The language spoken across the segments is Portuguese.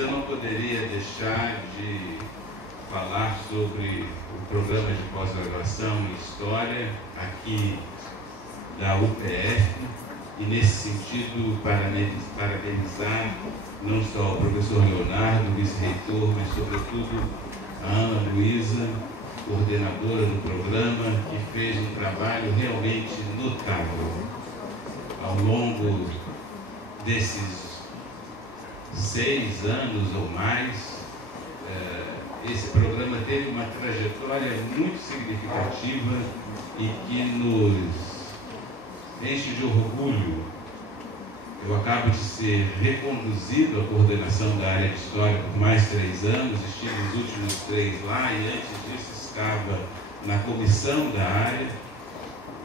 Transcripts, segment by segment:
eu não poderia deixar de falar sobre o programa de pós-graduação em História aqui da UPF, e nesse sentido parabenizar não só o professor Leonardo, vice-reitor, mas sobretudo a Ana Luísa, coordenadora do programa, que fez um trabalho realmente notável. Ao longo desses 6 anos ou mais, esse programa teve uma trajetória muito significativa e que nos enche de orgulho. Eu acabo de ser reconduzido à coordenação da área de História por mais 3 anos, estive nos últimos 3 lá e antes disso estava na comissão da área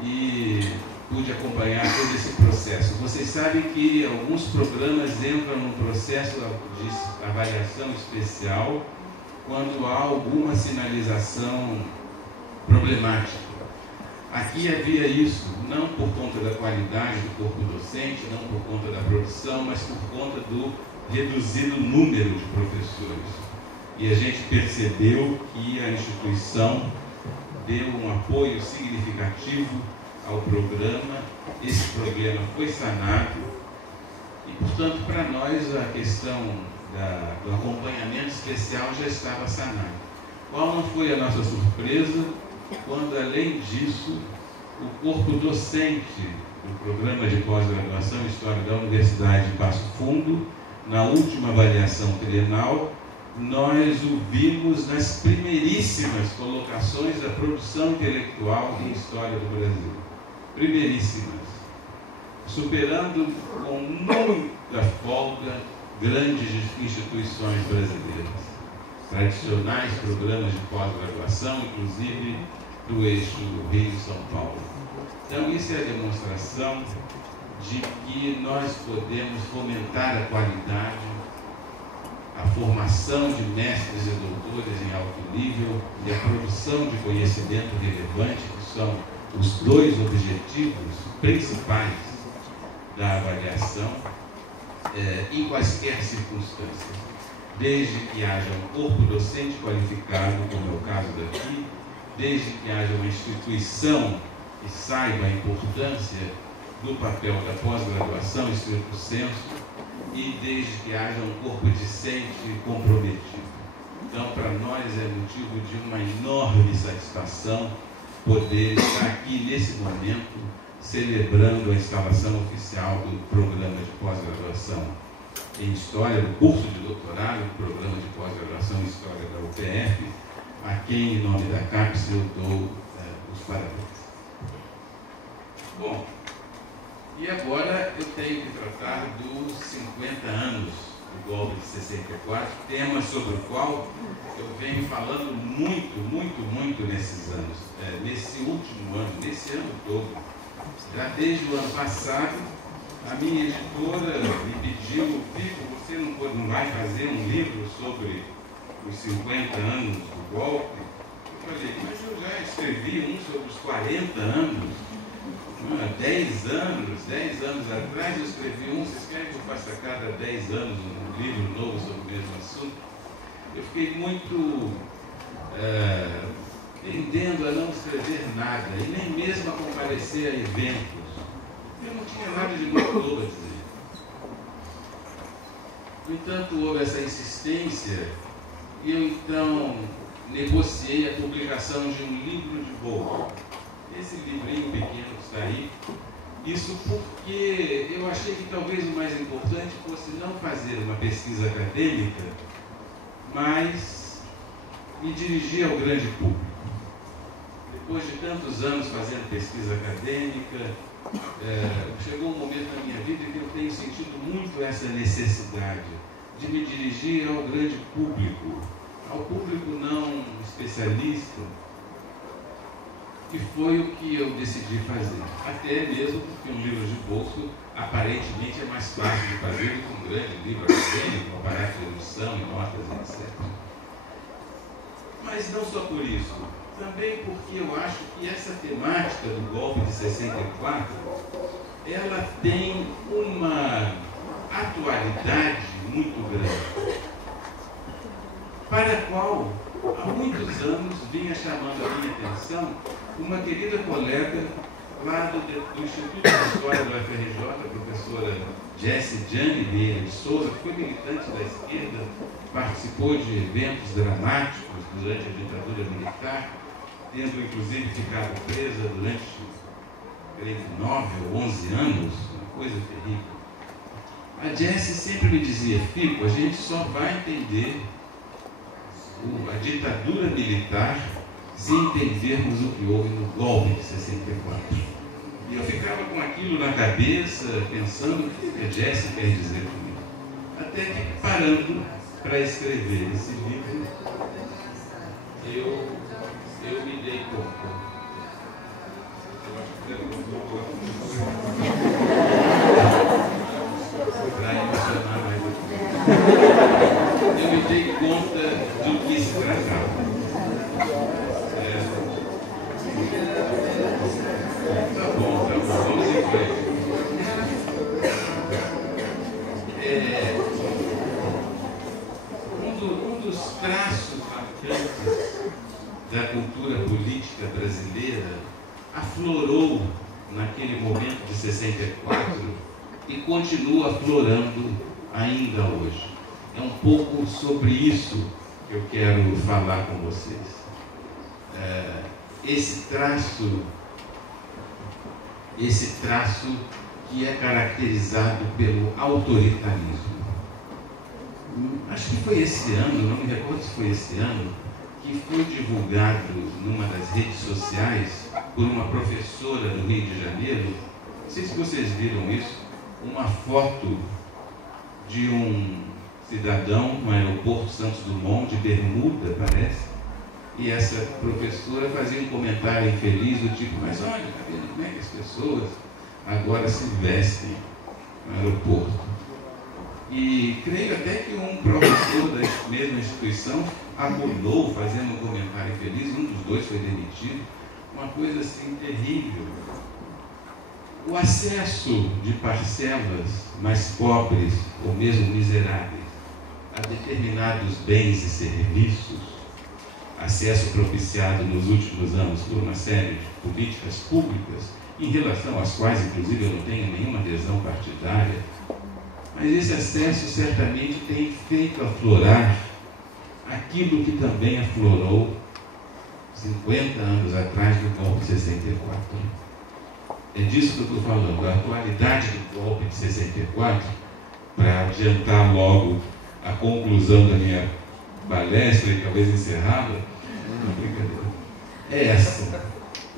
e pude acompanhar todo esse processo. Vocês sabem que alguns programas entram num processo de avaliação especial quando há alguma sinalização problemática. Aqui havia isso, não por conta da qualidade do corpo docente, não por conta da produção, mas por conta do reduzido número de professores. E a gente percebeu que a instituição deu um apoio significativo ao programa, esse problema foi sanado e, portanto, para nós a questão do acompanhamento especial já estava sanada. Qual não foi a nossa surpresa quando, além disso, o corpo docente do programa de pós-graduação em História da Universidade de Passo Fundo, na última avaliação trienal, nós o vimos nas primeiríssimas colocações da produção intelectual em História do Brasil. Primeiríssimas. Superando com muita folga grandes instituições brasileiras. Tradicionais programas de pós-graduação, inclusive do eixo Rio-São Paulo. Então, isso é a demonstração de que nós podemos fomentar a qualidade, a formação de mestres e doutores em alto nível e a produção de conhecimento relevante, que são os 2 objetivos principais da avaliação, em quaisquer circunstâncias. Desde que haja um corpo docente qualificado, como é o caso daqui, desde que haja uma instituição que saiba a importância do papel da pós-graduação, estricto sensu, e desde que haja um corpo discente comprometido. Então, para nós é motivo de uma enorme satisfação poder estar aqui nesse momento celebrando a instalação oficial do programa de pós-graduação em História, do curso de doutorado, do programa de pós-graduação em História da UPF, a quem, em nome da CAPES, eu dou os parabéns. Bom, e agora eu tenho que tratar dos 50 anos do golpe de 64, tema sobre o qual eu venho falando muito nesses anos, nesse último ano, nesse ano todo. Já desde o ano passado, a minha editora me pediu: Pico, você não vai fazer um livro sobre os 50 anos do golpe? Eu falei, mas eu já escrevi um sobre os 40 anos. 10 anos atrás eu escrevi um. Vocês querem que eu faça a cada 10 anos um livro novo sobre o mesmo assunto? Eu fiquei muito tendendo a não escrever nada, e nem mesmo a comparecer a eventos. Eu não tinha nada de novo a dizer. No entanto, houve essa insistência, e eu então negociei a publicação de um livro de bolso. Esse livrinho pequeno que está aí. Isso porque eu achei que talvez o mais importante fosse não fazer uma pesquisa acadêmica, mas me dirigir ao grande público. Depois de tantos anos fazendo pesquisa acadêmica, chegou um momento na minha vida em que eu tenho sentido muito essa necessidade de me dirigir ao grande público, ao público não especialista, que foi o que eu decidi fazer. Até mesmo porque um livro de bolso aparentemente é mais fácil de fazer do que um grande livro acadêmico, com aparato de edição e notas, etc. Mas não só por isso, também porque eu acho que essa temática do golpe de 64, ela tem uma atualidade muito grande. para a qual, há muitos anos, vinha chamando a minha atenção uma querida colega lá do Instituto de História do FRJ, a professora Jessie Jane Vieira de Souza, que foi militante da esquerda, participou de eventos dramáticos durante a ditadura militar, tendo inclusive ficado presa durante, creio, 9 ou 11 anos, uma coisa terrível. A Jessie sempre me dizia: Fico, a gente só vai entender a ditadura militar se entendermos o que houve no golpe de 64. E eu ficava com aquilo na cabeça, pensando: o que a Jessie quer dizer comigo? Até que, parando para escrever esse livro, eu me dei conta. Eu acho que para emocionar mais eu me dei conta do que se tratava. Tá bom, vamos em frente. Um dos traços marcantes da cultura política brasileira aflorou naquele momento de 64 e continua aflorando ainda hoje. É um pouco sobre isso que eu quero falar com vocês. Esse traço que é caracterizado pelo autoritarismo. Acho que foi esse ano, não me recordo se foi esse ano, que foi divulgado numa das redes sociais por uma professora do Rio de Janeiro, não sei se vocês viram isso, uma foto de um cidadão no aeroporto Santos Dumont, de bermuda, parece, e essa professora fazia um comentário infeliz do tipo: mas olha, tá vendo como é que as pessoas agora se vestem no aeroporto? E creio até que um professor da mesma instituição abordou fazendo um comentário infeliz, um dos dois foi demitido, uma coisa assim terrível. O acesso de parcelas mais pobres ou mesmo miseráveis a determinados bens e serviços, acesso propiciado nos últimos anos por uma série de políticas públicas, em relação às quais, inclusive, eu não tenho nenhuma adesão partidária, mas esse acesso certamente tem feito aflorar aquilo que também aflorou 50 anos atrás do golpe de 64. É disso que eu estou falando, a atualidade do golpe de 64, para adiantar logo a conclusão da minha palestra e talvez encerrá-la, é essa.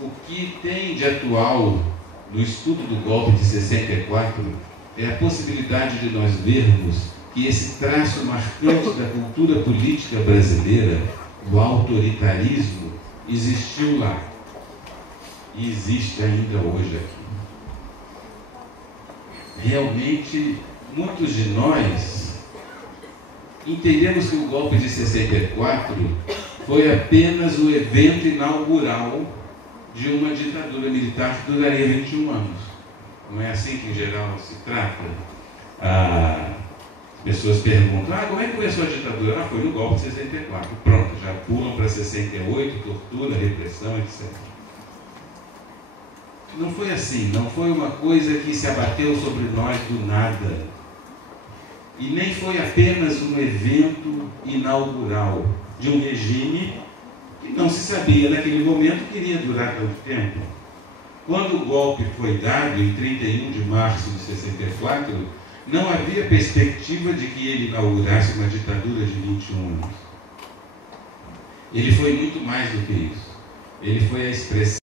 O que tem de atual no estudo do golpe de 64 é a possibilidade de nós vermos que esse traço marcante da cultura política brasileira, o autoritarismo, existiu lá e existe ainda hoje aqui. Realmente, muitos de nós entendemos que o golpe de 64 foi apenas o evento inaugural de uma ditadura militar que duraria 21 anos. Não é assim que, em geral, se trata? As pessoas perguntam: como é que começou a ditadura? Foi no golpe de 64. Pronto, já pulam para 68, tortura, repressão, etc. Não foi assim, não foi uma coisa que se abateu sobre nós do nada. E nem foi apenas um evento inaugural de um regime que não se sabia naquele momento que iria durar tanto tempo. Quando o golpe foi dado, em 31 de março de 64, não havia perspectiva de que ele inaugurasse uma ditadura de 21 anos. Ele foi muito mais do que isso. Ele foi a expressão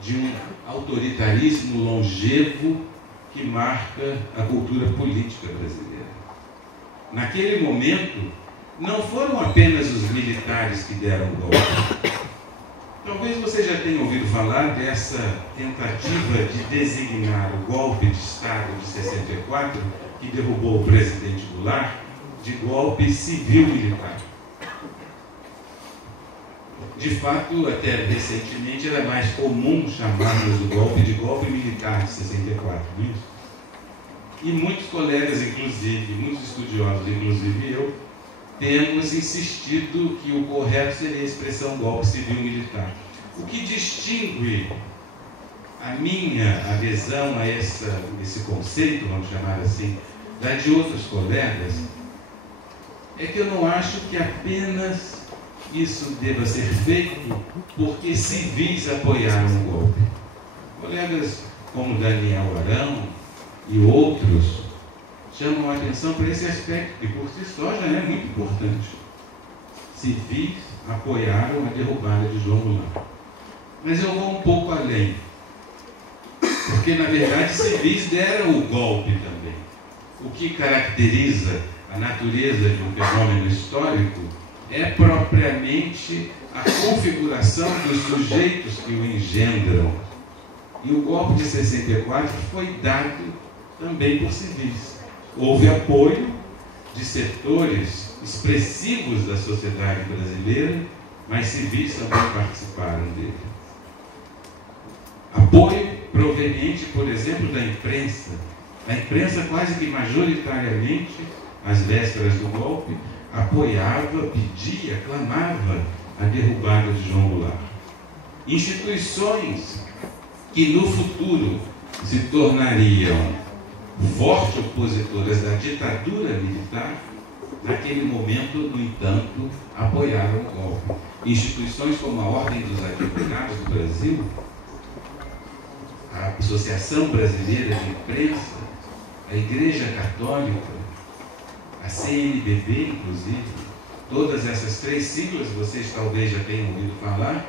de um autoritarismo longevo que marca a cultura política brasileira. Naquele momento, não foram apenas os militares que deram o golpe. Talvez você já tenha ouvido falar dessa tentativa de designar o golpe de Estado de 64, que derrubou o presidente Goulart, de golpe civil-militar. De fato, até recentemente, era mais comum chamarmos o golpe de golpe militar de 64, não é isso? E muitos colegas, inclusive, muitos estudiosos, inclusive eu, temos insistido que o correto seria a expressão golpe civil-militar. O que distingue a minha adesão a esse conceito, vamos chamar assim, da de outros colegas, é que eu não acho que apenas isso deva ser feito porque civis apoiaram o golpe. Colegas como Daniel Arão e outros chamam a atenção para esse aspecto, que por si só já é muito importante. Civis apoiaram a derrubada de João Goulart. Mas eu vou um pouco além, porque na verdade civis deram o golpe também. O que caracteriza a natureza de um fenômeno histórico é propriamente a configuração dos sujeitos que o engendram. E o golpe de 64 foi dado também por civis. Houve apoio de setores expressivos da sociedade brasileira, mas civis também participaram dele. Apoio proveniente, por exemplo, da imprensa. A imprensa quase que majoritariamente, às vésperas do golpe, apoiava, pedia, clamava a derrubada de João Goulart. Instituições que no futuro se tornariam fortes opositoras da ditadura militar, naquele momento, no entanto, apoiaram o golpe. Instituições como a Ordem dos Advogados do Brasil, a Associação Brasileira de Imprensa, a Igreja Católica, a CNBB, inclusive, todas essas três siglas vocês talvez já tenham ouvido falar,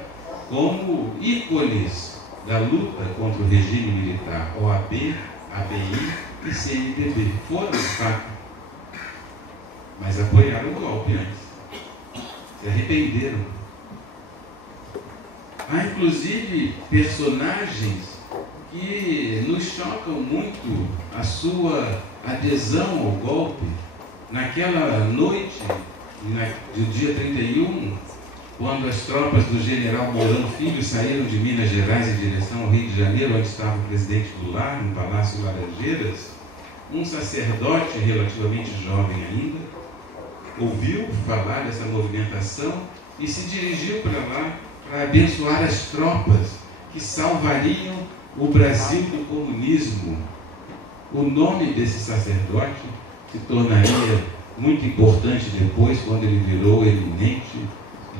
como ícones da luta contra o regime militar, OAB, ABI e CNBB. Foram, de fato, mas apoiaram o golpe antes. Se arrependeram. Há, inclusive, personagens que nos chocam muito a sua adesão ao golpe. Naquela noite, do dia 31, quando as tropas do general Mourão Filho saíram de Minas Gerais em direção ao Rio de Janeiro, onde estava o presidente Goulart, no Palácio Laranjeiras, um sacerdote relativamente jovem ainda, ouviu falar dessa movimentação e se dirigiu para lá para abençoar as tropas que salvariam o Brasil do comunismo. O nome desse sacerdote se tornaria muito importante depois, quando ele virou eminente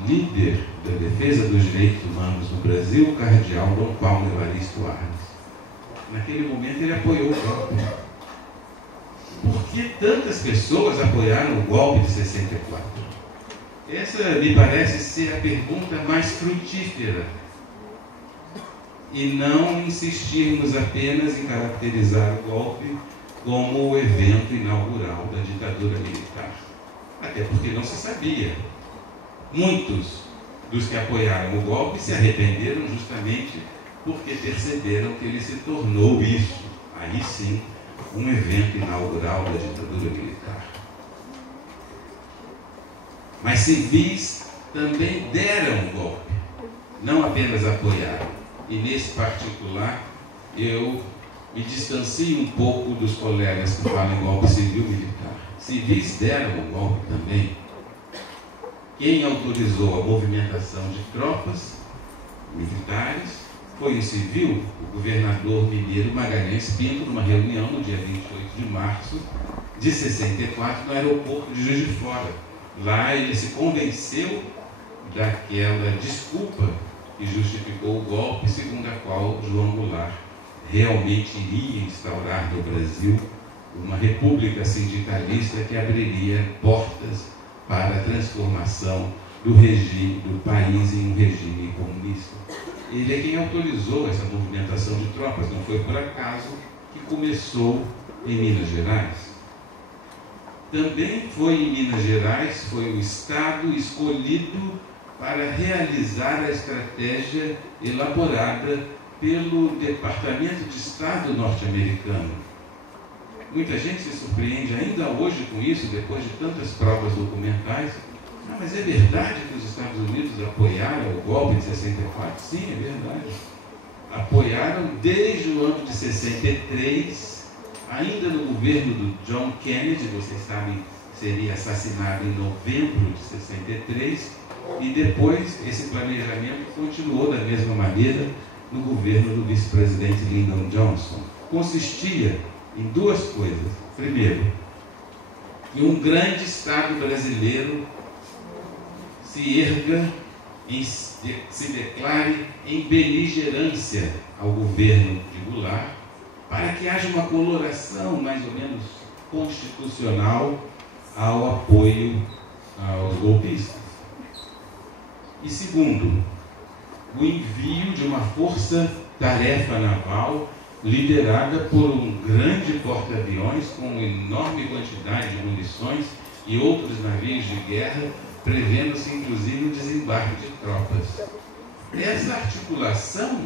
líder da defesa dos direitos humanos no Brasil, o cardeal Dom Paulo Evaristo Arnes. Naquele momento ele apoiou o golpe. Por que tantas pessoas apoiaram o golpe de 64? Essa me parece ser a pergunta mais frutífera. E não insistirmos apenas em caracterizar o golpe como o evento inaugural da ditadura militar. Até porque não se sabia. Muitos dos que apoiaram o golpe se arrependeram justamente porque perceberam que ele se tornou isso, aí sim, um evento inaugural da ditadura militar. Mas civis também deram o golpe, não apenas apoiaram. E nesse particular, eu me distancio um pouco dos colegas que falam em golpe civil-militar. Civis deram o golpe também. Quem autorizou a movimentação de tropas militares foi um civil, o governador mineiro Magalhães Pinto, numa reunião no dia 28 de março de 64, no aeroporto de Juiz de Fora. Lá ele se convenceu daquela desculpa que justificou o golpe, segundo a qual João Goulart realmente iria instaurar no Brasil uma república sindicalista que abriria portas para a transformação do regime, do país em um regime comunista. Ele é quem autorizou essa movimentação de tropas, não foi por acaso que começou em Minas Gerais. Também foi em Minas Gerais, foi o estado escolhido para realizar a estratégia elaborada pelo Departamento de Estado norte-americano. Muita gente se surpreende ainda hoje com isso, depois de tantas provas documentais. Ah, mas é verdade que os Estados Unidos apoiaram o golpe de 64? Sim, é verdade. Apoiaram desde o ano de 63, ainda no governo do John Kennedy, vocês sabem seria assassinado em novembro de 63, e depois esse planejamento continuou da mesma maneira no governo do vice-presidente Lyndon Johnson. Consistia em duas coisas. Primeiro, que um grande Estado brasileiro se erga, se declare em beligerância ao governo de Goulart, para que haja uma coloração mais ou menos constitucional ao apoio aos golpistas. E segundo, o envio de uma força-tarefa naval liderada por um grande porta-aviões com enorme quantidade de munições e outros navios de guerra, prevendo-se inclusive o desembarque de tropas. Essa articulação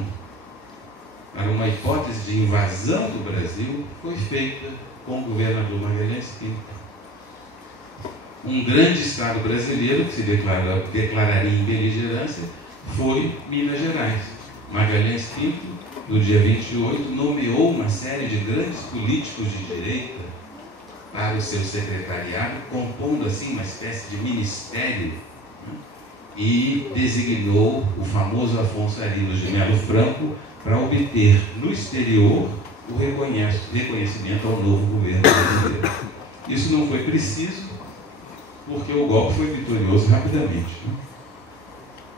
para uma hipótese de invasão do Brasil foi feita com o governador Magalhães Pinto. Um grande Estado brasileiro que se declararia em beligerância foi Minas Gerais. Magalhães Pinto, no dia 28, nomeou uma série de grandes políticos de direita para o seu secretariado, compondo assim uma espécie de ministério, né? E designou o famoso Afonso Arinos de Melo Franco para obter no exterior o reconhecimento ao novo governo brasileiro. Isso não foi preciso, porque o golpe foi vitorioso rapidamente.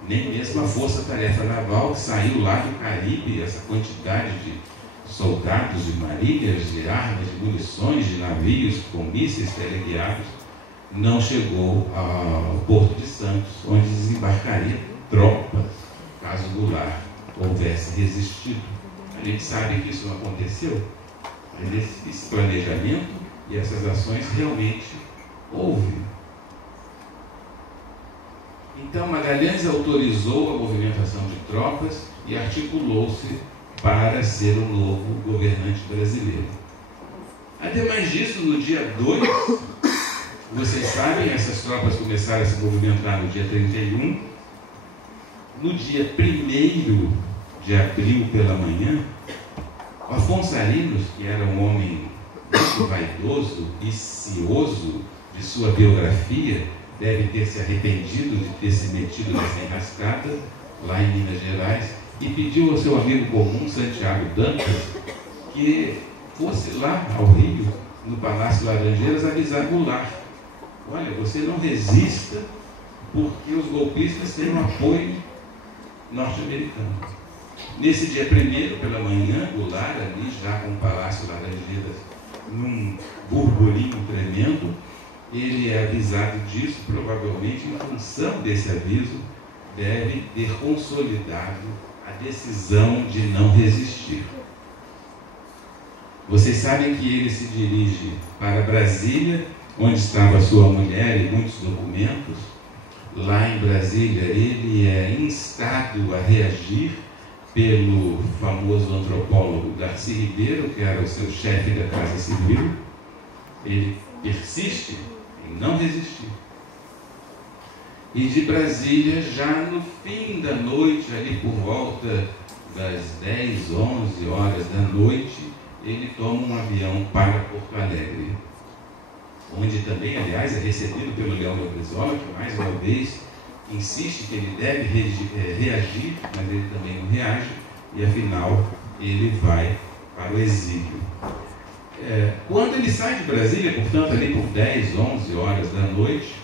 Nem mesmo a força-tarefa naval que saiu lá do Caribe, essa quantidade de soldados, de marinhas, de armas, de munições, de navios com mísseis teleguiados, não chegou ao Porto de Santos, onde desembarcaria tropas, caso Goulart houvesse resistido. A gente sabe que isso não aconteceu, mas esse planejamento e essas ações realmente houve. Então Magalhães autorizou a movimentação de tropas e articulou-se para ser o novo governante brasileiro. Ademais disso, no dia 2, vocês sabem, essas tropas começaram a se movimentar no dia 31. No dia 1º de abril pela manhã, Afonso Arinos, que era um homem muito vaidoso e cioso de sua biografia, deve ter se arrependido de ter se metido nessa enrascada lá em Minas Gerais e pediu ao seu amigo comum, Santiago Dantas, que fosse lá ao Rio, no Palácio Laranjeiras, avisar Goulart: olha, você não resista porque os golpistas têm um apoio norte-americano. Nesse dia 1º, pela manhã, Goulart, ali já com o Palácio Laranjeiras num burburinho tremendo, ele é avisado disso, provavelmente em função desse aviso, deve ter consolidado a decisão de não resistir. Vocês sabem que ele se dirige para Brasília, onde estava sua mulher e muitos documentos. Lá em Brasília, ele é instado a reagir pelo famoso antropólogo Darcy Ribeiro, que era o seu chefe da Casa Civil. Ele persiste em não resistir. E de Brasília, já no fim da noite, ali por volta das 10, 11 horas da noite, ele toma um avião para Porto Alegre, onde também, aliás, é recebido pelo Leão da Brizola, que mais uma vez insiste que ele deve reagir, mas ele também não reage, e afinal ele vai para o exílio. Quando ele sai de Brasília, portanto, ali por 10, 11 horas da noite,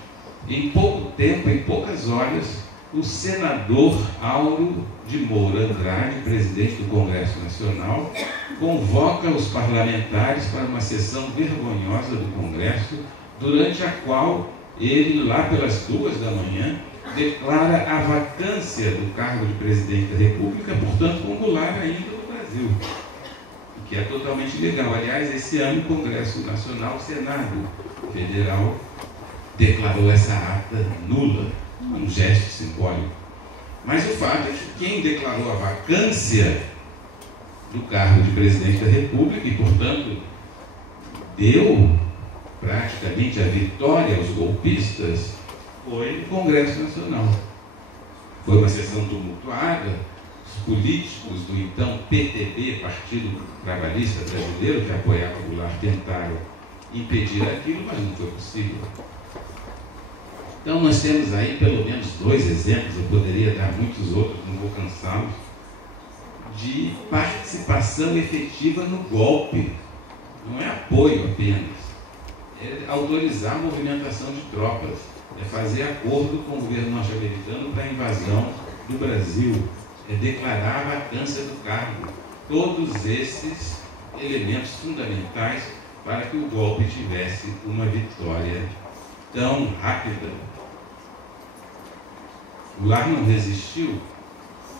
em pouco tempo, em poucas horas, o senador Auro de Moura Andrade, presidente do Congresso Nacional, convoca os parlamentares para uma sessão vergonhosa do Congresso, durante a qual ele, lá pelas 2 da manhã, declara a vacância do cargo de presidente da República, portanto, com Goulart ainda no Brasil, o que é totalmente legal. Aliás, esse ano o Congresso Nacional, o Senado Federal, declarou essa ata nula, um gesto simbólico. Mas o fato é que quem declarou a vacância do cargo de presidente da República e, portanto, deu praticamente a vitória aos golpistas foi o Congresso Nacional. Foi uma sessão tumultuada. Os políticos do então PTB, Partido Trabalhista Brasileiro, que apoiava o Goulart, tentaram impedir aquilo, mas não foi possível. Então nós temos aí pelo menos 2 exemplos, eu poderia dar muitos outros, não vou cansá-los, de participação efetiva no golpe. Não é apoio apenas, é autorizar a movimentação de tropas, é fazer acordo com o governo norte-americano para a invasão do Brasil, é declarar a vacância do cargo. Todos esses elementos fundamentais para que o golpe tivesse uma vitória tão rápida. Goulart não resistiu.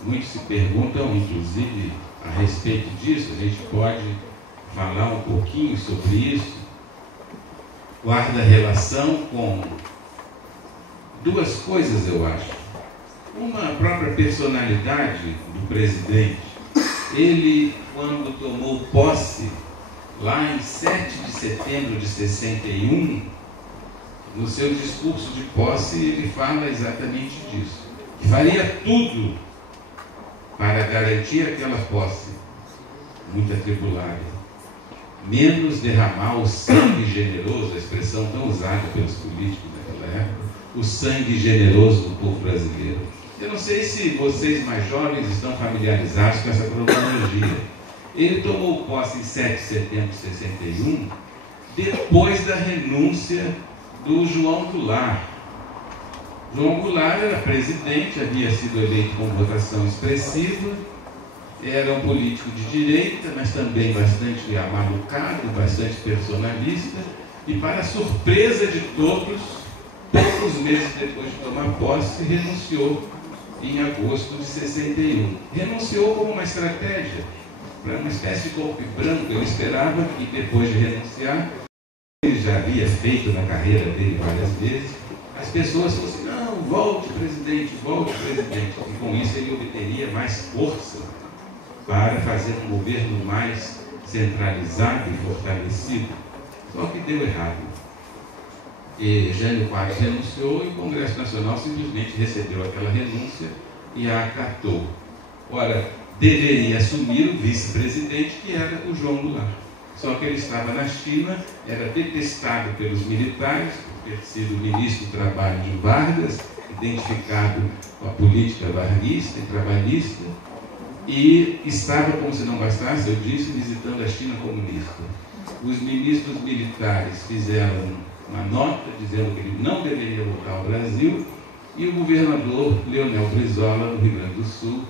Muitos se perguntam, inclusive, a respeito disso. A gente pode falar um pouquinho sobre isso. Guarda relação com 2 coisas, eu acho. Uma, a própria personalidade do presidente. Ele, quando tomou posse, lá em 7 de setembro de 61, no seu discurso de posse, ele fala exatamente disso. Que faria tudo para garantir aquela posse muito atribulada, menos derramar o sangue generoso, a expressão tão usada pelos políticos naquela época, o sangue generoso do povo brasileiro. Eu não sei se vocês mais jovens estão familiarizados com essa cronologia. Ele tomou posse em 7 de setembro de 61, depois da renúncia do João Goulart. João Goulart era presidente, havia sido eleito com votação expressiva, era um político de direita, mas também bastante amalucado, bastante personalista, e para a surpresa de todos, poucos meses depois de tomar posse, renunciou em agosto de 61. Renunciou como uma estratégia, para uma espécie de golpe branco. Eu esperava que depois de renunciar, ele já havia feito na carreira dele várias vezes, as pessoas fossem, não, volte presidente, e com isso ele obteria mais força para fazer um governo mais centralizado e fortalecido. Só que deu errado. E Jânio Quadros renunciou e o Congresso Nacional simplesmente recebeu aquela renúncia e a acatou. Ora, deveria assumir o vice-presidente, que era o João Goulart. Só que ele estava na China, era detestado pelos militares, por ter sido ministro do Trabalho de Vargas, identificado com a política varguista e trabalhista, e estava, como se não bastasse, eu disse, visitando a China comunista. Os ministros militares fizeram uma nota dizendo que ele não deveria voltar ao Brasil, e o governador Leonel Brizola, no Rio Grande do Sul,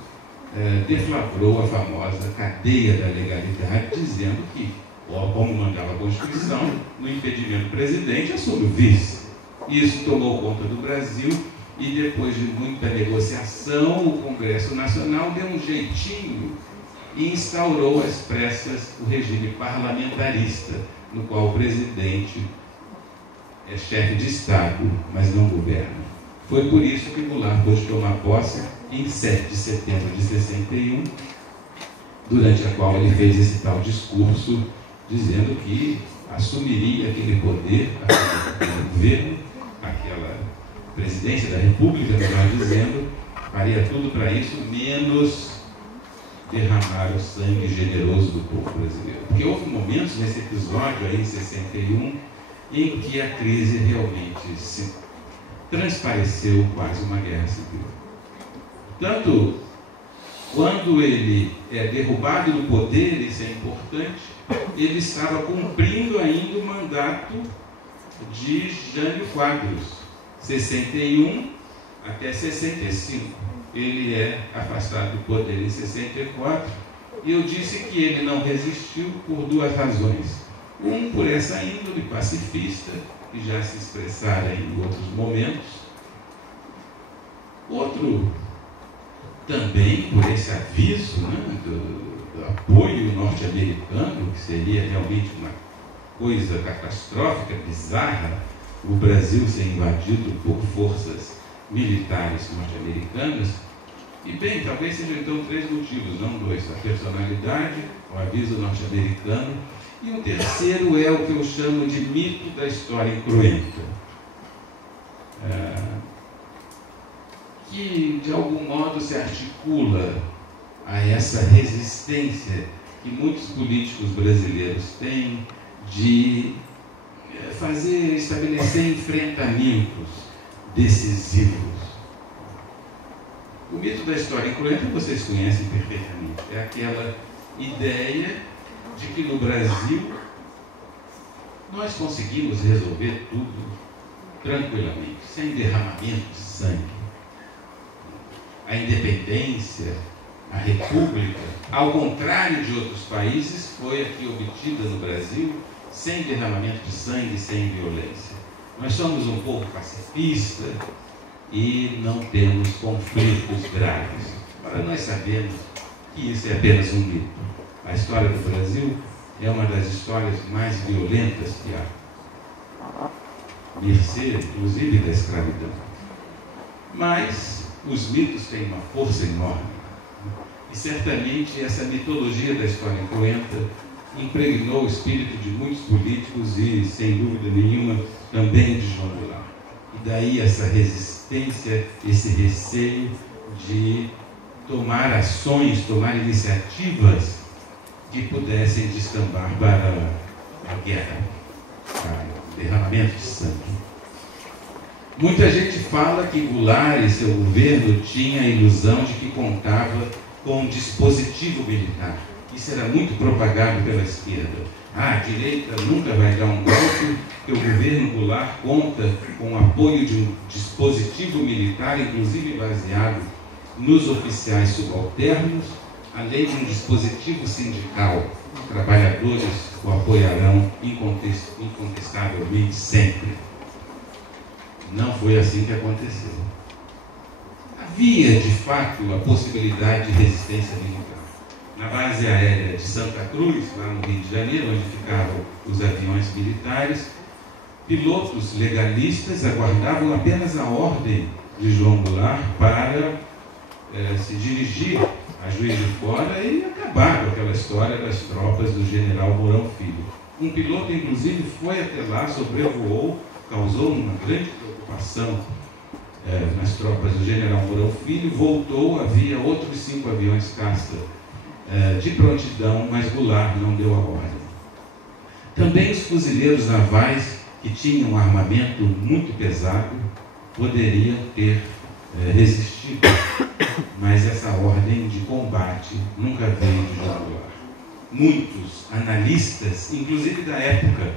deflagrou a famosa cadeia da legalidade, dizendo que, como mandava a Constituição, no impedimento do presidente, assume o vice. Isso tomou conta do Brasil e, depois de muita negociação, o Congresso Nacional deu um jeitinho e instaurou às pressas o regime parlamentarista, no qual o presidente é chefe de Estado, mas não governa. Foi por isso que Goulart pôde tomar posse em 7 de setembro de 61, durante a qual ele fez esse tal discurso, dizendo que assumiria aquele poder, aquele governo, aquela presidência da República, melhor dizendo, faria tudo para isso, menos derramar o sangue generoso do povo brasileiro. Porque houve momentos nesse episódio aí, em 61, em que a crise realmente se transpareceu quase uma guerra civil. Portanto, quando ele é derrubado do poder, isso é importante, ele estava cumprindo ainda o mandato de Jânio Quadros, 61 até 65. Ele é afastado do poder em 64, e eu disse que ele não resistiu por 2 razões. Um, por essa índole pacifista, que já se expressara em outros momentos. Outro, também por esse aviso, né, do apoio norte-americano, que seria realmente uma coisa catastrófica, bizarra, o Brasil ser invadido por forças militares norte-americanas. E bem, talvez sejam então 3 motivos, não 2: a personalidade, o aviso norte-americano, e o terceiro é o que eu chamo de mito da história incruenta, que de algum modo se articula a essa resistência que muitos políticos brasileiros têm de estabelecer enfrentamentos decisivos. O mito da história incruenta vocês conhecem perfeitamente. É aquela ideia de que no Brasil nós conseguimos resolver tudo tranquilamente, sem derramamento de sangue. A independência, a república, ao contrário de outros países, foi aqui obtida no Brasil sem derramamento de sangue, sem violência. Nós somos um povo pacifista e não temos conflitos graves. Agora nós sabemos que isso é apenas um mito. A história do Brasil é uma das histórias mais violentas que há, mercê, inclusive, da escravidão. Mas os mitos têm uma força enorme. E certamente essa mitologia da história incruenta impregnou o espírito de muitos políticos e, sem dúvida nenhuma, também de João Goulart. E daí essa resistência, esse receio de tomar ações, tomar iniciativas que pudessem descambar para a guerra, para o derramamento de sangue. Muita gente fala que Goulart e seu governo tinham a ilusão de que contava com um dispositivo militar. Isso era muito propagado pela esquerda. A direita nunca vai dar um golpe, porque o governo Goulart conta com o apoio de um dispositivo militar, inclusive baseado nos oficiais subalternos, além de um dispositivo sindical. Os trabalhadores o apoiarão incontestavelmente sempre. Não foi assim que aconteceu. Havia, de fato, a possibilidade de resistência militar. Na base aérea de Santa Cruz, lá no Rio de Janeiro, onde ficavam os aviões militares, pilotos legalistas aguardavam apenas a ordem de João Goulart para se dirigir a Juiz de Fora e acabar com aquela história das tropas do general Mourão Filho. Um piloto, inclusive, foi até lá, sobrevoou, causou uma grande preocupação nas tropas do general Mourão Filho, voltou, havia outros 5 aviões caça de prontidão, mas Goulart não deu a ordem. Também os fuzileiros navais, que tinham um armamento muito pesado, poderiam ter resistido, mas essa ordem de combate nunca veio de João Goulart. Muitos analistas, inclusive da época,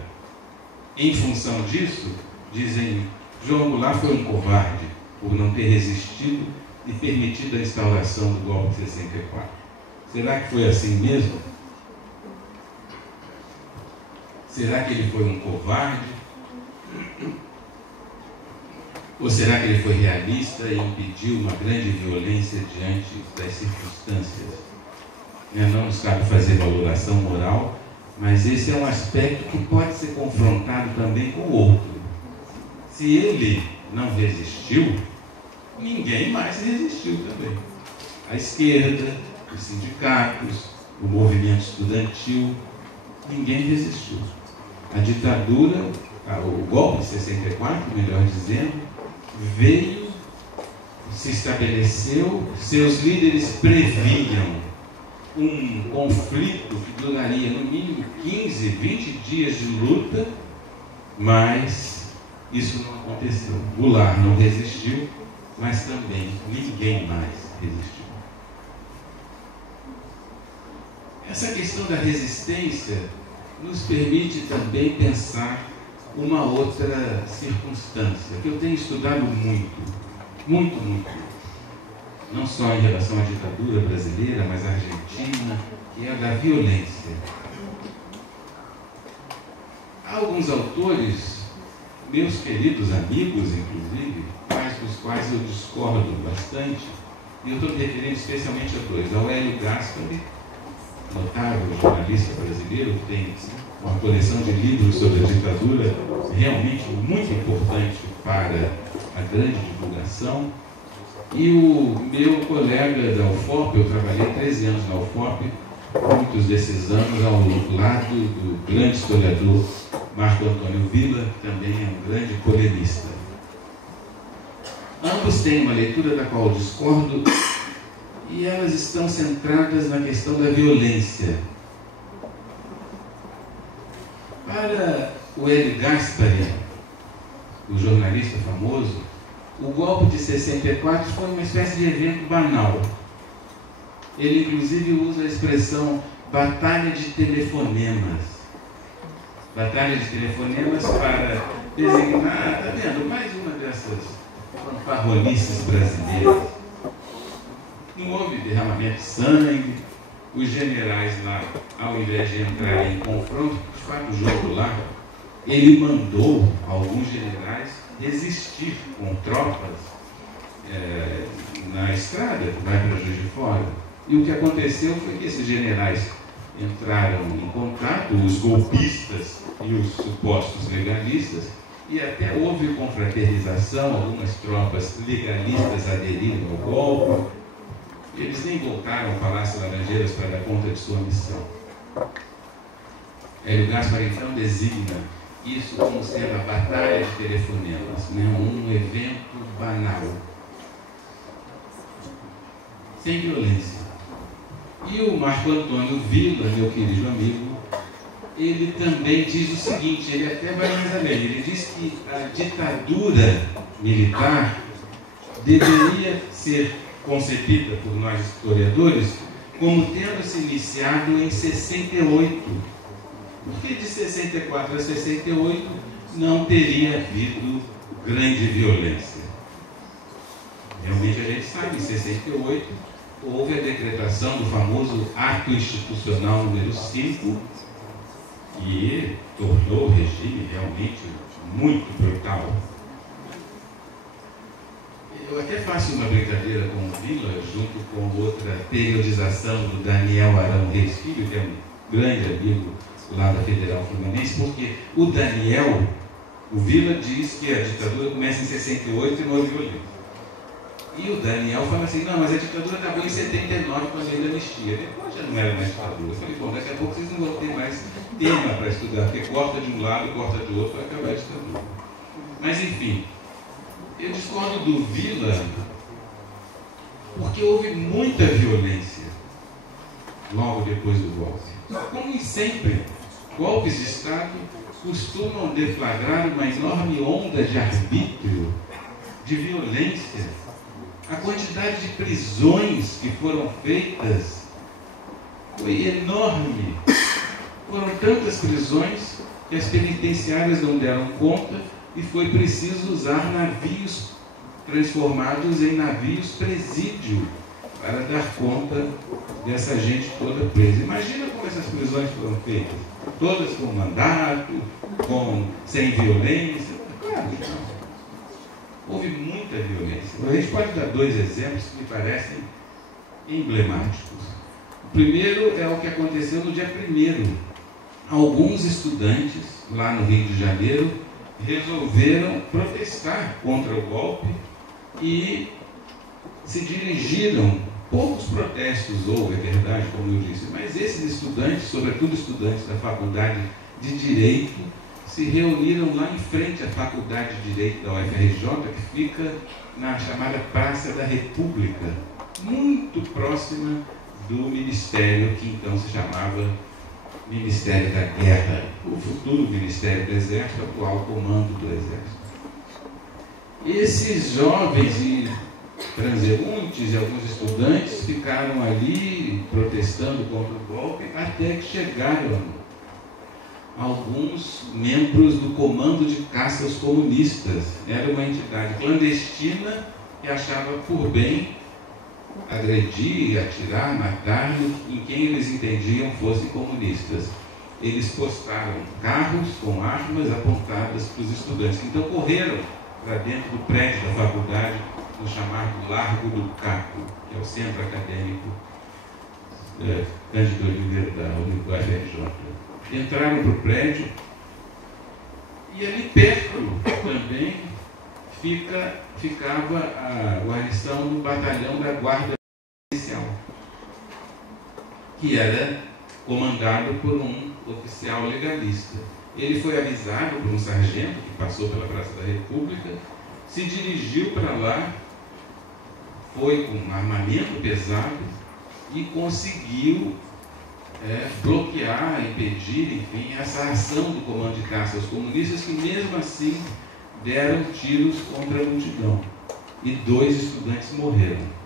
em função disso, dizem que João Goulart foi um covarde por não ter resistido e permitido a instauração do golpe de 64. Será que foi assim mesmo? Será que ele foi um covarde? Ou será que ele foi realista e impediu uma grande violência diante das circunstâncias? Não nos cabe fazer valoração moral, mas esse é um aspecto que pode ser confrontado também com o outro. Se ele não resistiu, ninguém mais resistiu também. A esquerda, os sindicatos, o movimento estudantil, ninguém resistiu. A ditadura, o golpe de 64, melhor dizendo, veio, se estabeleceu, seus líderes previam um conflito que duraria no mínimo 15, 20 dias de luta, mas isso não aconteceu. Goulart não resistiu, mas também ninguém mais resistiu. Essa questão da resistência nos permite também pensar uma outra circunstância que eu tenho estudado muito, não só em relação à ditadura brasileira, mas à Argentina, que é a da violência. Há alguns autores, meus queridos amigos, inclusive, mas dos quais eu discordo bastante, e eu estou me referindo especialmente a 2, ao Hélio Gaspari, notável jornalista brasileiro, que tem uma coleção de livros sobre a ditadura realmente muito importante para a grande divulgação, e o meu colega da UFOP, eu trabalhei 13 anos na UFOP, muitos desses anos ao lado do grande historiador Marco Antônio Villa, que também é um grande polemista. Ambos têm uma leitura da qual eu discordo, e elas estão centradas na questão da violência. Para o Hélio Gaspari, o jornalista famoso, o golpe de 64 foi uma espécie de evento banal. Ele, inclusive, usa a expressão batalha de telefonemas. Batalha de telefonemas para designar, está vendo, mais uma dessas fanfarronices brasileiras. Não houve derramamento de sangue, os generais lá, ao invés de entrarem em confronto, de fato, o jogo lá, ele mandou alguns generais desistir com tropas na estrada que vai para Juiz de Fora. E o que aconteceu foi que esses generais entraram em contato, os golpistas e os supostos legalistas, e até houve confraternização, algumas tropas legalistas aderiram ao golpe. Eles nem voltaram ao Palácio Laranjeiras para dar conta de sua missão. Hélio Gaspari, então, designa isso como sendo a batalha de telefonemas, né? Um evento banal, sem violência. E o Marco Antônio Villa, meu querido amigo, ele também diz o seguinte, ele até vai mais além, ele diz que a ditadura militar deveria ser concebida por nós historiadores como tendo se iniciado em 68. Porque de 64 a 68 não teria havido grande violência. Realmente a gente sabe, em 68 houve a decretação do famoso Ato Institucional número 5, que tornou o regime realmente muito brutal. Eu até faço uma brincadeira com o Villa, junto com outra periodização do Daniel Arão Reis Filho, que é um grande amigo lá da Federal Fluminense, porque o Daniel, o Villa diz que a ditadura começa em 68 e não houve violência. E o Daniel fala assim, não, mas a ditadura acabou em 79 com a lei da anistia. Depois já não era mais ditadura. Eu falei, bom, daqui a pouco vocês não vão ter mais tema para estudar, porque corta de um lado, corta do outro, vai acabar a ditadura. Mas enfim, eu discordo do Villa porque houve muita violência logo depois do golpe. Como sempre, golpes de Estado costumam deflagrar uma enorme onda de arbítrio, de violência. A quantidade de prisões que foram feitas foi enorme. Foram tantas prisões que as penitenciárias não deram conta e foi preciso usar navios transformados em navios presídio para dar conta dessa gente toda presa. Imagina como essas prisões foram feitas. Todas com mandato, sem violência. Claro que não. Houve muita violência. A gente pode dar dois exemplos que me parecem emblemáticos. O primeiro é o que aconteceu no dia 1º. Alguns estudantes, lá no Rio de Janeiro, resolveram protestar contra o golpe e se dirigiram. Poucos protestos houve, é verdade, como eu disse, mas esses estudantes, sobretudo estudantes da Faculdade de Direito, se reuniram lá em frente à Faculdade de Direito da UFRJ, que fica na chamada Praça da República, muito próxima do Ministério, que então se chamava Ministério da Guerra, o futuro Ministério do Exército, atual Comando do Exército. Esses jovens e transeuntes e alguns estudantes ficaram ali protestando contra o golpe até que chegaram alguns membros do Comando de Caça aos Comunistas. Era uma entidade clandestina que achava por bem agredir, atirar, matar em quem eles entendiam fossem comunistas. Eles postaram carros com armas apontadas para os estudantes. Então correram para dentro do prédio da faculdade, no chamado Largo do Caco, que é o centro acadêmico Cândido Oliveira da UFRJ. Entraram para o prédio e ali perto também ficava a guarnição do batalhão da Guarda Oficial, que era comandado por um oficial legalista. Ele foi avisado por um sargento que passou pela Praça da República, se dirigiu para lá, foi com um armamento pesado e conseguiu bloquear, impedir, enfim, essa ação do comando de caça aos comunistas, que mesmo assim deram tiros contra a multidão. E 2 estudantes morreram.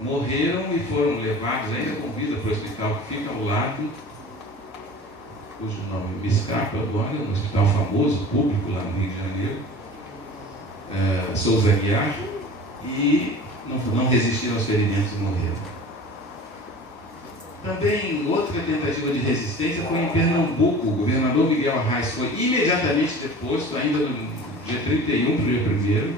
Morreram e foram levados ainda com vida para o hospital que fica ao lado, cujo nome me escapa agora, um hospital famoso, público lá no Rio de Janeiro, Souza Aguiar, e não resistiram aos ferimentos e morreram. Também outra tentativa de resistência foi em Pernambuco. O governador Miguel Arraes foi imediatamente deposto, ainda no dia 31 para o dia 1º,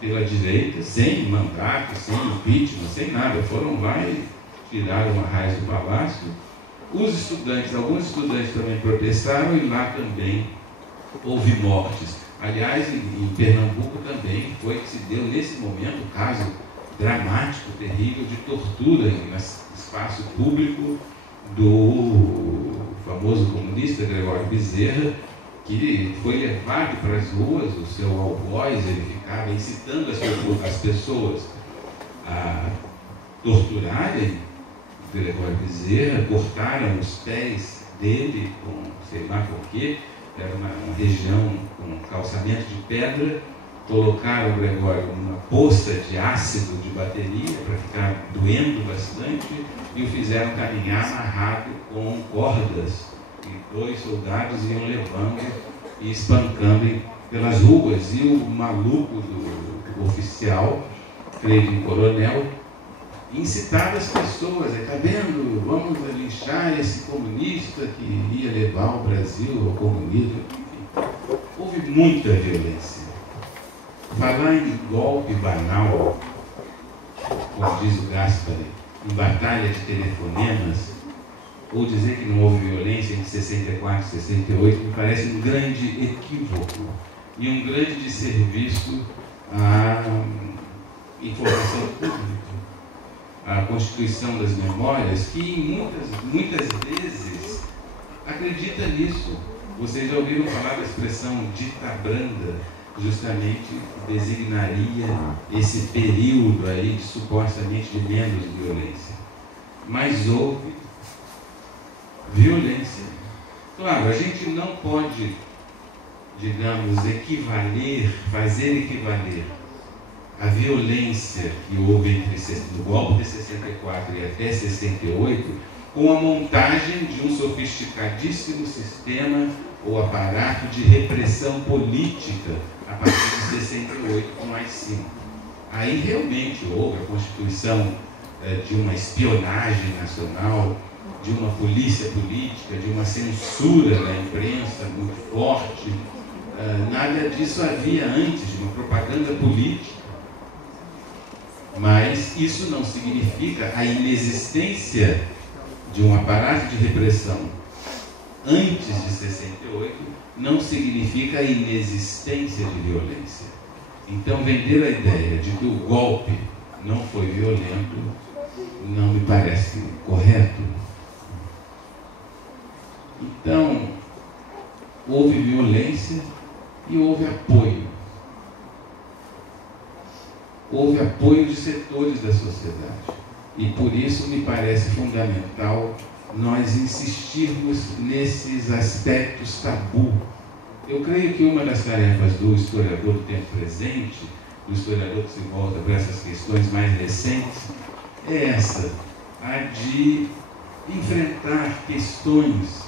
pela direita, sem mandato, sem impeachment, sem nada. Foram lá e tiraram Arraes do palácio. Alguns estudantes também protestaram e lá também houve mortes. Aliás, em Pernambuco também foi que se deu nesse momento um caso dramático, terrível, de tortura no espaço público do famoso comunista Gregório Bezerra, que foi levado para as ruas, o seu algoz, ele ficava incitando as pessoas a torturarem Gregório Bezerra, cortaram os pés dele com sei lá porquê, era uma região com calçamento de pedra, colocaram o Gregório numa poça de ácido de bateria para ficar doendo bastante e o fizeram caminhar amarrado com cordas, e 2 soldados iam levando e espancando pelas ruas, e o maluco do oficial, creio em coronel, incitava as pessoas, está vendo, vamos linchar esse comunista que iria levar o Brasil ao comunismo. Enfim, houve muita violência. Falar em golpe banal, como diz o Gaspari, em batalha de telefonemas, ou dizer que não houve violência entre 64 e 68, me parece um grande equívoco e um grande desserviço à informação pública, à constituição das memórias, que muitas vezes acredita nisso. Vocês já ouviram falar da expressão dita branda? Justamente designaria esse período aí de supostamente de menos violência. Mas houve violência. Claro, a gente não pode, digamos, fazer equivaler a violência que houve do golpe de 64 e até 68 com a montagem de um sofisticadíssimo sistema ou aparato de repressão política a partir de 68 com AI-5. Aí realmente houve a constituição de uma espionagem nacional, de uma polícia política, de uma censura da imprensa muito forte. Nada disso havia antes, de uma propaganda política. Mas isso não significa a inexistência de um aparato de repressão antes de 68, não significa a inexistência de violência. Então, vender a ideia de que o golpe não foi violento não me parece correto. Então, houve violência e houve apoio. Houve apoio de setores da sociedade. E por isso me parece fundamental nós insistirmos nesses aspectos tabu. Eu creio que uma das tarefas do historiador do tempo presente, do historiador que se volta para essas questões mais recentes, é essa, a de enfrentar questões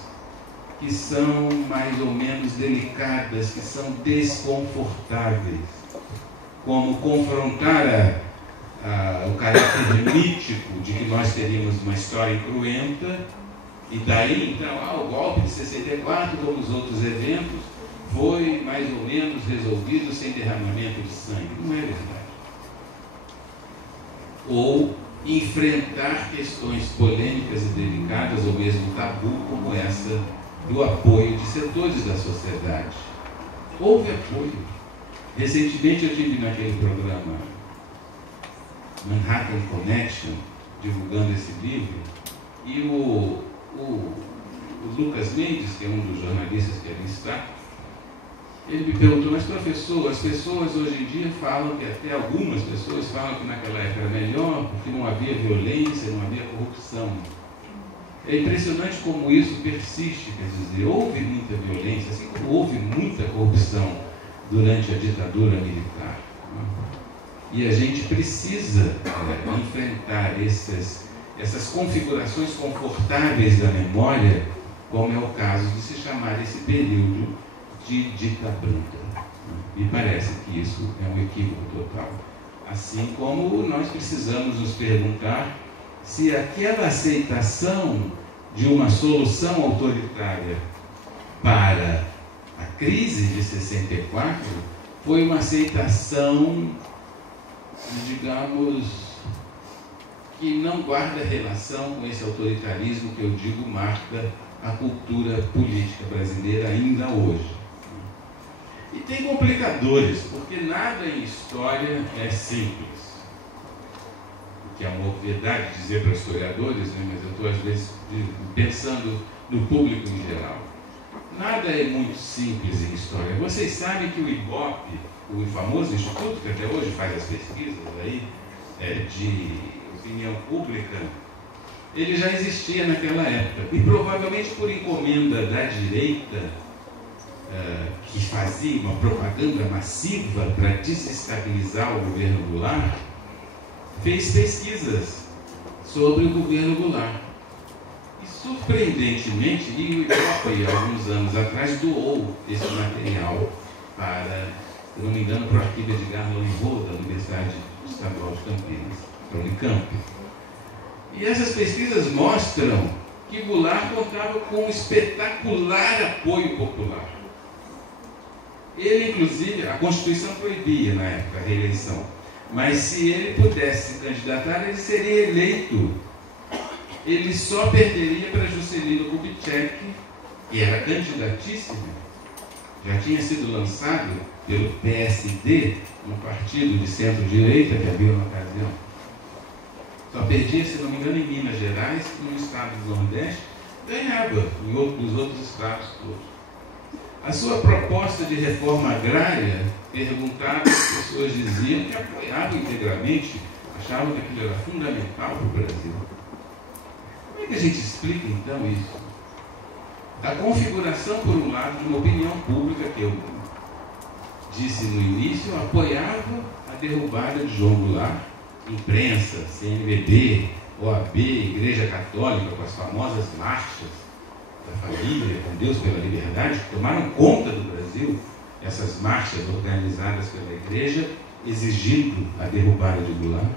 que são mais ou menos delicadas, que são desconfortáveis, como confrontar o caráter mítico de que nós teríamos uma história cruenta, e daí então o golpe de 64, como os outros eventos, foi mais ou menos resolvido sem derramamento de sangue. Não é verdade. Ou enfrentar questões polêmicas e delicadas, ou mesmo tabu, como essa do apoio de setores da sociedade. Houve apoio. Recentemente eu estive naquele programa Manhattan Connection, divulgando esse livro, e o Lucas Mendes, que é um dos jornalistas que ali está, ele me perguntou, mas professor, as pessoas hoje em dia falam que, até algumas pessoas falam que naquela época era melhor, porque não havia violência, não havia corrupção. É impressionante como isso persiste, quer dizer, houve muita violência, assim como houve muita corrupção durante a ditadura militar. E a gente precisa enfrentar essas configurações confortáveis da memória, como é o caso de se chamar esse período de ditadura. Me parece que isso é um equívoco total. Assim como nós precisamos nos perguntar se aquela aceitação de uma solução autoritária para a crise de 64 foi uma aceitação, digamos, que não guarda relação com esse autoritarismo que eu digo marca a cultura política brasileira ainda hoje. E tem complicadores, porque nada em história é simples. O que é uma obviedade dizer para os historiadores, né? Mas eu estou às vezes pensando no público em geral. Nada é muito simples em história. Vocês sabem que o IBOP, o famoso instituto que até hoje faz as pesquisas aí, de opinião pública, ele já existia naquela época. E provavelmente por encomenda da direita, que fazia uma propaganda massiva para desestabilizar o governo Goulart, fez pesquisas sobre o governo Goulart. E surpreendentemente, o IBOP, alguns anos atrás, doou esse material para, se não me engano, para o arquivo Edgar Lombô, da Universidade Estadual de Campinas, para a Unicamp. E essas pesquisas mostram que Goulart contava com um espetacular apoio popular. Ele, inclusive, a Constituição proibia na época a reeleição, mas se ele pudesse se candidatar, ele seria eleito. Ele só perderia para Juscelino Kubitschek, que era candidatíssimo, já tinha sido lançado pelo PSD, um partido de centro-direita que havia na ocasião. Só perdia, se não me engano, em Minas Gerais, no estado do Nordeste, ganhava nos outros estados todos. A sua proposta de reforma agrária, perguntava, as pessoas diziam que apoiavam integralmente, achavam que aquilo era fundamental para o Brasil. Como é que a gente explica então isso? A configuração, por um lado, de uma opinião pública que eu disse no início, apoiava a derrubada de João Goulart, imprensa, CNBB, OAB, Igreja Católica, com as famosas marchas da família, com Deus pela liberdade, que tomaram conta do Brasil, essas marchas organizadas pela Igreja, exigindo a derrubada de Goulart.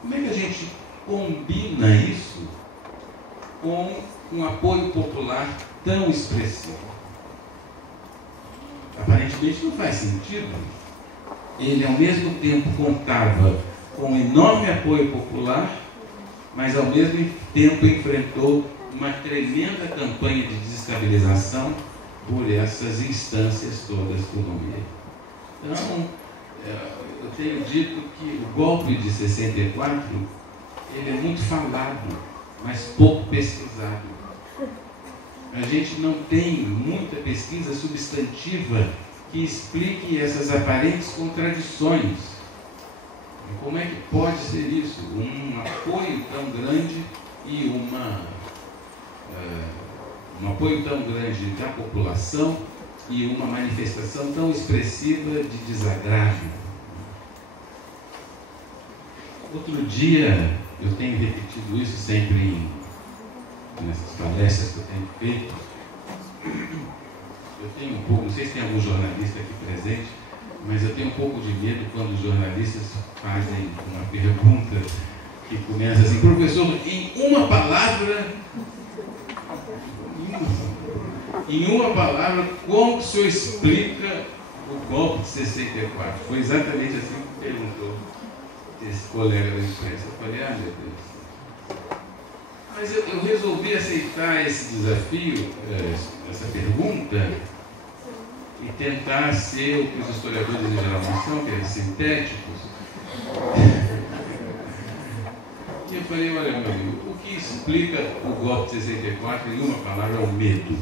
Como é que a gente combina isso com um apoio popular tão expressivo? Aparentemente não faz sentido. Ele, ao mesmo tempo, contava com um enorme apoio popular, mas, ao mesmo tempo, enfrentou uma tremenda campanha de desestabilização por essas instâncias todas que eu nomeei. Então, eu tenho dito que o golpe de 64 ele é muito falado, mas pouco pesquisado. A gente não tem muita pesquisa substantiva que explique essas aparentes contradições. E como é que pode ser isso? Um apoio tão grande e um apoio tão grande da população e uma manifestação tão expressiva de desagrado. Outro dia, eu tenho repetido isso sempre nessas palestras que eu tenho feito. Eu tenho um pouco, não sei se tem algum jornalista aqui presente, mas eu tenho um pouco de medo quando os jornalistas fazem uma pergunta que começa assim: professor, em uma palavra, como o senhor explica o golpe de 64? Foi exatamente assim que perguntou esse colega da imprensa. Eu falei: ah, meu Deus. Mas eu resolvi aceitar esse desafio, essa pergunta, e tentar ser o que os historiadores em geral não são, que é sintéticos. E eu falei: olha, meu amigo, o que explica o golpe de 64 em uma palavra é o medo.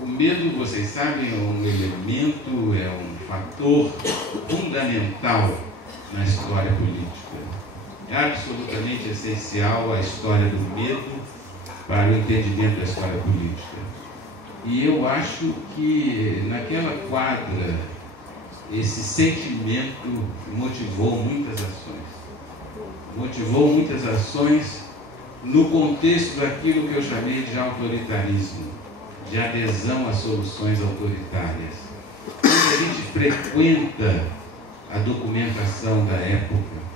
O medo, vocês sabem, é um elemento, é um fator fundamental na história política. é absolutamente essencial a história do medo para o entendimento da história política. E eu acho que naquela quadra esse sentimento motivou muitas ações. Motivou muitas ações no contexto daquilo que eu chamei de autoritarismo, de adesão a soluções autoritárias. Quando a gente frequenta a documentação da época,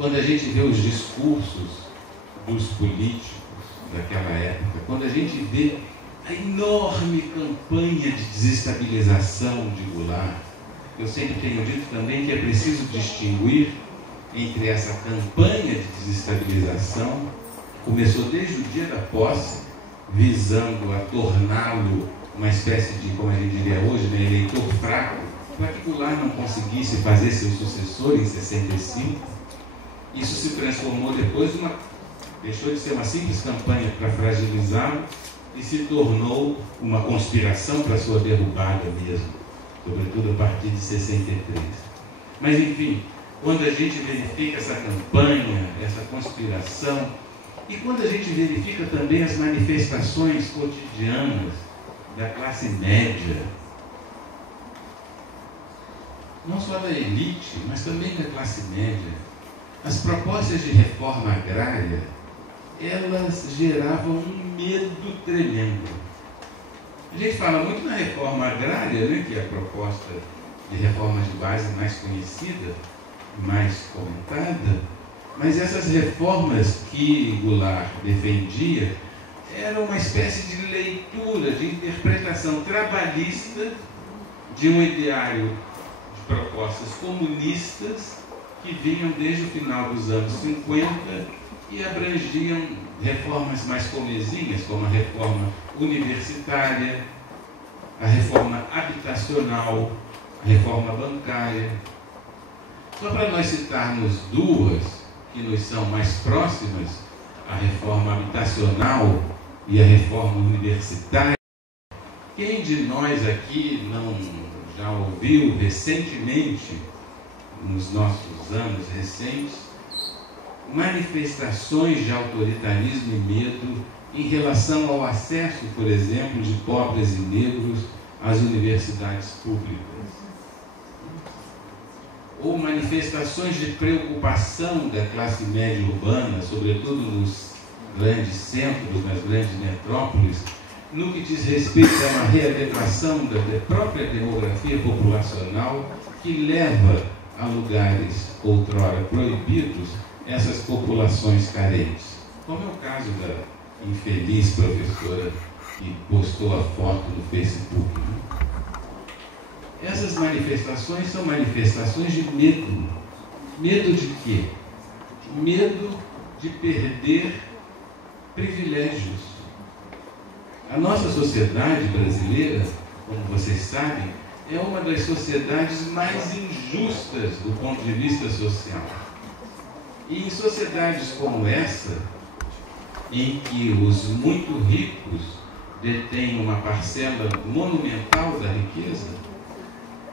quando a gente vê os discursos dos políticos daquela época, quando a gente vê a enorme campanha de desestabilização de Goulart, eu sempre tenho dito também que é preciso distinguir entre essa campanha de desestabilização, que começou desde o dia da posse, visando a torná-lo uma espécie de, como a gente diria hoje, eleitor fraco, para que Goulart não conseguisse fazer seu sucessor em 65. Isso se transformou depois deixou de ser uma simples campanha para fragilizá-lo e se tornou uma conspiração para sua derrubada mesmo, sobretudo a partir de 63. Mas enfim, quando a gente verifica essa campanha, essa conspiração, e quando a gente verifica também as manifestações cotidianas da classe média, não só da elite, mas também da classe média, as propostas de reforma agrária, elas geravam um medo tremendo. A gente fala muito na reforma agrária, né, que é a proposta de reforma de base mais conhecida, mais comentada, mas essas reformas que Goulart defendia eram uma espécie de leitura, de interpretação trabalhista de um ideário de propostas comunistas que vinham desde o final dos anos 50 e abrangiam reformas mais comezinhas, como a reforma universitária, a reforma habitacional, a reforma bancária. Só para nós citarmos duas que nos são mais próximas, a reforma habitacional e a reforma universitária. Quem de nós aqui não já ouviu recentemente, nos nossos anos recentes, manifestações de autoritarismo e medo em relação ao acesso, por exemplo, de pobres e negros às universidades públicas? Ou manifestações de preocupação da classe média urbana, sobretudo nos grandes centros, nas grandes metrópoles, no que diz respeito a uma readequação da própria demografia populacional que leva a lugares outrora proibidos essas populações carentes, como é o caso da infeliz professora que postou a foto no Facebook. Essas manifestações são manifestações de medo. Medo de quê? Medo de perder privilégios. A nossa sociedade brasileira, como vocês sabem, é uma das sociedades mais injustas do ponto de vista social. E em sociedades como essa, em que os muito ricos detêm uma parcela monumental da riqueza,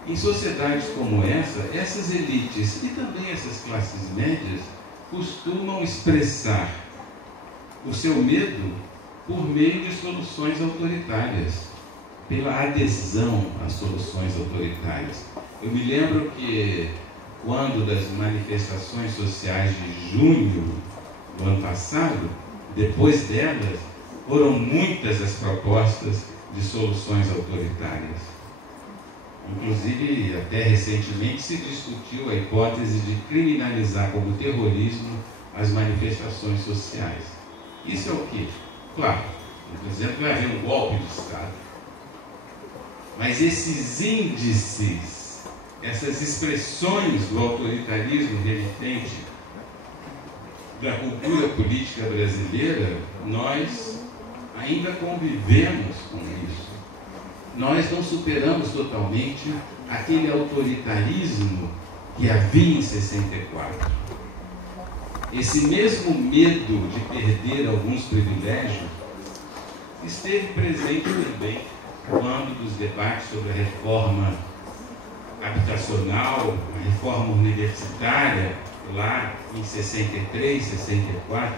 em sociedades como essa, essas elites e também essas classes médias costumam expressar o seu medo por meio de soluções autoritárias, pela adesão às soluções autoritárias. Eu me lembro que quando das manifestações sociais de junho do ano passado, depois delas, foram muitas as propostas de soluções autoritárias. Inclusive, até recentemente se discutiu a hipótese de criminalizar como terrorismo as manifestações sociais. Isso é o quê? Claro, por exemplo, vai haver um golpe de Estado. Mas esses índices, essas expressões do autoritarismo renitente da cultura política brasileira, nós ainda convivemos com isso. Nós não superamos totalmente aquele autoritarismo que havia em 64. Esse mesmo medo de perder alguns privilégios esteve presente também quando dos debates sobre a reforma habitacional, a reforma universitária, lá em 63, 64,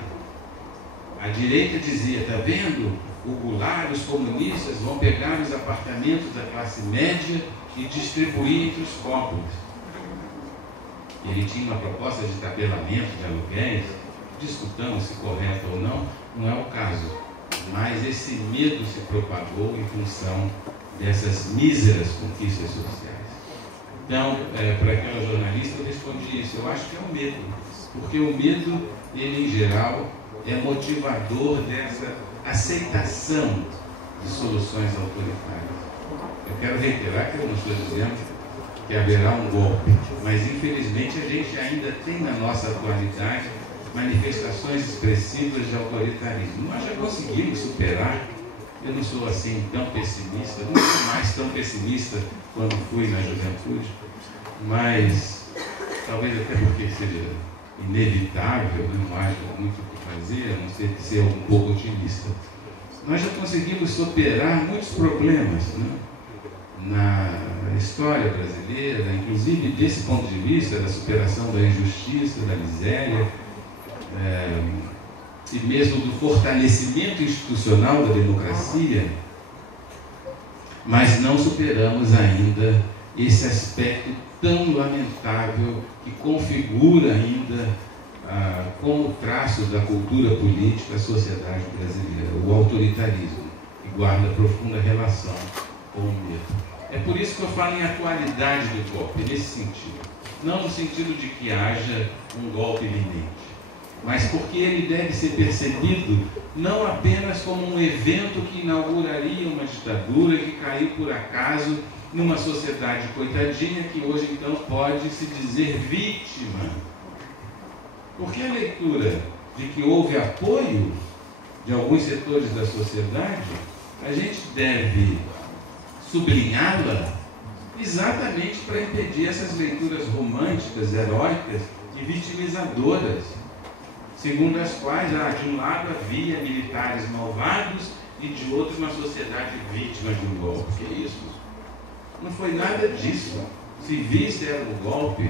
a direita dizia: está vendo? O Goulart, os comunistas vão pegar os apartamentos da classe média e distribuir entre os pobres. Ele tinha uma proposta de tabelamento de aluguéis, discutamos se correto ou não, não é o caso. Mas esse medo se propagou em função dessas míseras conquistas sociais. Então, para aquela jornalista, eu respondi isso. Eu acho que é o medo, porque o medo, ele em geral, é motivador dessa aceitação de soluções autoritárias. Eu quero reiterar que eu não estou dizendo que haverá um golpe, mas infelizmente a gente ainda tem na nossa atualidade manifestações expressivas de autoritarismo. Nós já conseguimos superar. Eu não sou assim tão pessimista, não sou mais tão pessimista quando fui na juventude, mas talvez até porque seja inevitável, não haja muito o que fazer, a não ser que ser um pouco otimista. Nós já conseguimos superar muitos problemas, né, na história brasileira, inclusive desse ponto de vista da superação da injustiça, da miséria, e mesmo do fortalecimento institucional da democracia, mas não superamos ainda esse aspecto tão lamentável que configura ainda como traço da cultura política a sociedade brasileira, o autoritarismo, que guarda profunda relação com o medo. É por isso que eu falo em atualidade do golpe, nesse sentido. Não no sentido de que haja um golpe iminente, mas porque ele deve ser percebido não apenas como um evento que inauguraria uma ditadura que caiu por acaso numa sociedade coitadinha que hoje então pode se dizer vítima. Porque a leitura de que houve apoio de alguns setores da sociedade, a gente deve sublinhá-la exatamente para impedir essas leituras românticas, heróicas e vitimizadoras, segundo as quais, de um lado havia militares malvados e de outro uma sociedade vítima de um golpe. Que é isso? Não foi nada disso. Civis deram o golpe,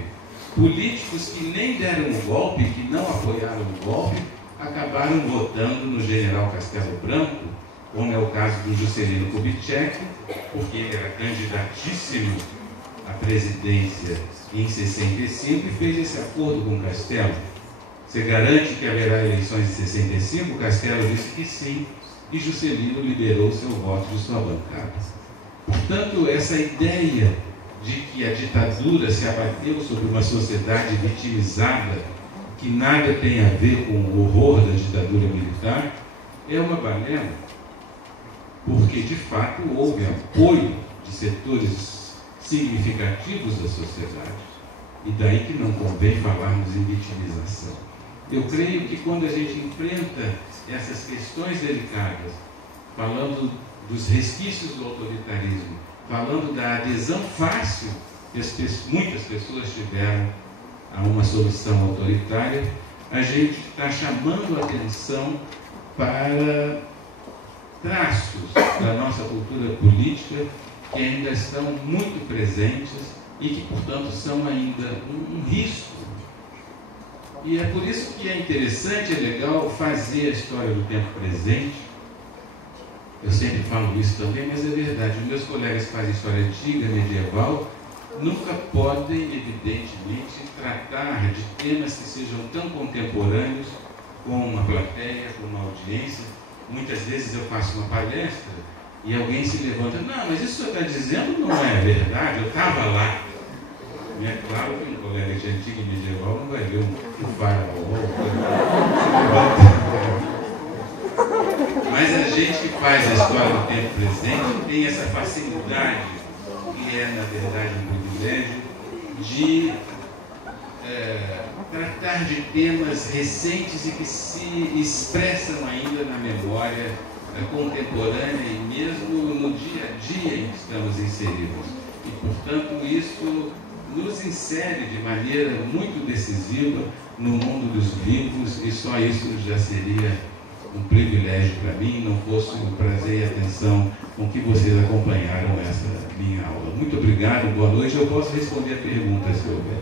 políticos que nem deram o golpe, que não apoiaram o golpe, acabaram votando no general Castelo Branco, como é o caso do Juscelino Kubitschek, porque ele era candidatíssimo à presidência em 65 e fez esse acordo com o Castelo. Você garante que haverá eleições em 65? O Castelo disse que sim, e Juscelino liberou seu voto de sua bancada. Portanto, essa ideia de que a ditadura se abateu sobre uma sociedade vitimizada, que nada tem a ver com o horror da ditadura militar, é uma balela, porque de fato houve apoio de setores significativos da sociedade, e daí que não convém falarmos em vitimização. Eu creio que quando a gente enfrenta essas questões delicadas, falando dos resquícios do autoritarismo, falando da adesão fácil que muitas pessoas tiveram a uma solução autoritária, a gente está chamando a atenção para traços da nossa cultura política que ainda estão muito presentes e que, portanto, são ainda um risco. E é por isso que é interessante, é legal fazer a história do tempo presente. Eu sempre falo isso também, mas é verdade. Os meus colegas que fazem história antiga, medieval, nunca podem, evidentemente, tratar de temas que sejam tão contemporâneos com uma plateia, com uma audiência. Muitas vezes eu faço uma palestra e alguém se levanta: não, mas isso que você está dizendo não é verdade, eu estava lá. E é claro que um colega de antiga e medieval não vai ver um faraó. Mas a gente que faz a história do tempo presente tem essa facilidade, que é, na verdade, um privilégio, de tratar de temas recentes e que se expressam ainda na memória contemporânea e mesmo no dia a dia em que estamos inseridos. E, portanto, isso nos insere de maneira muito decisiva no mundo dos vivos, e só isso já seria um privilégio para mim, não fosse o prazer e a atenção com que vocês acompanharam essa minha aula. Muito obrigado, boa noite. Eu posso responder a pergunta, se houver.